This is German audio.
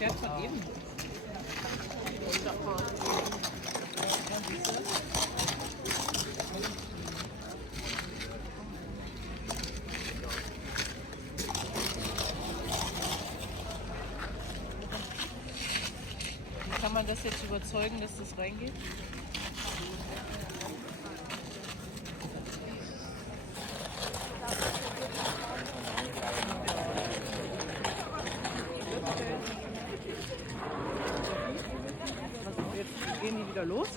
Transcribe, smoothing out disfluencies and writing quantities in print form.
Der hat von eben. Wie kann man das jetzt überzeugen, dass das reingeht? Jetzt gehen die wieder los.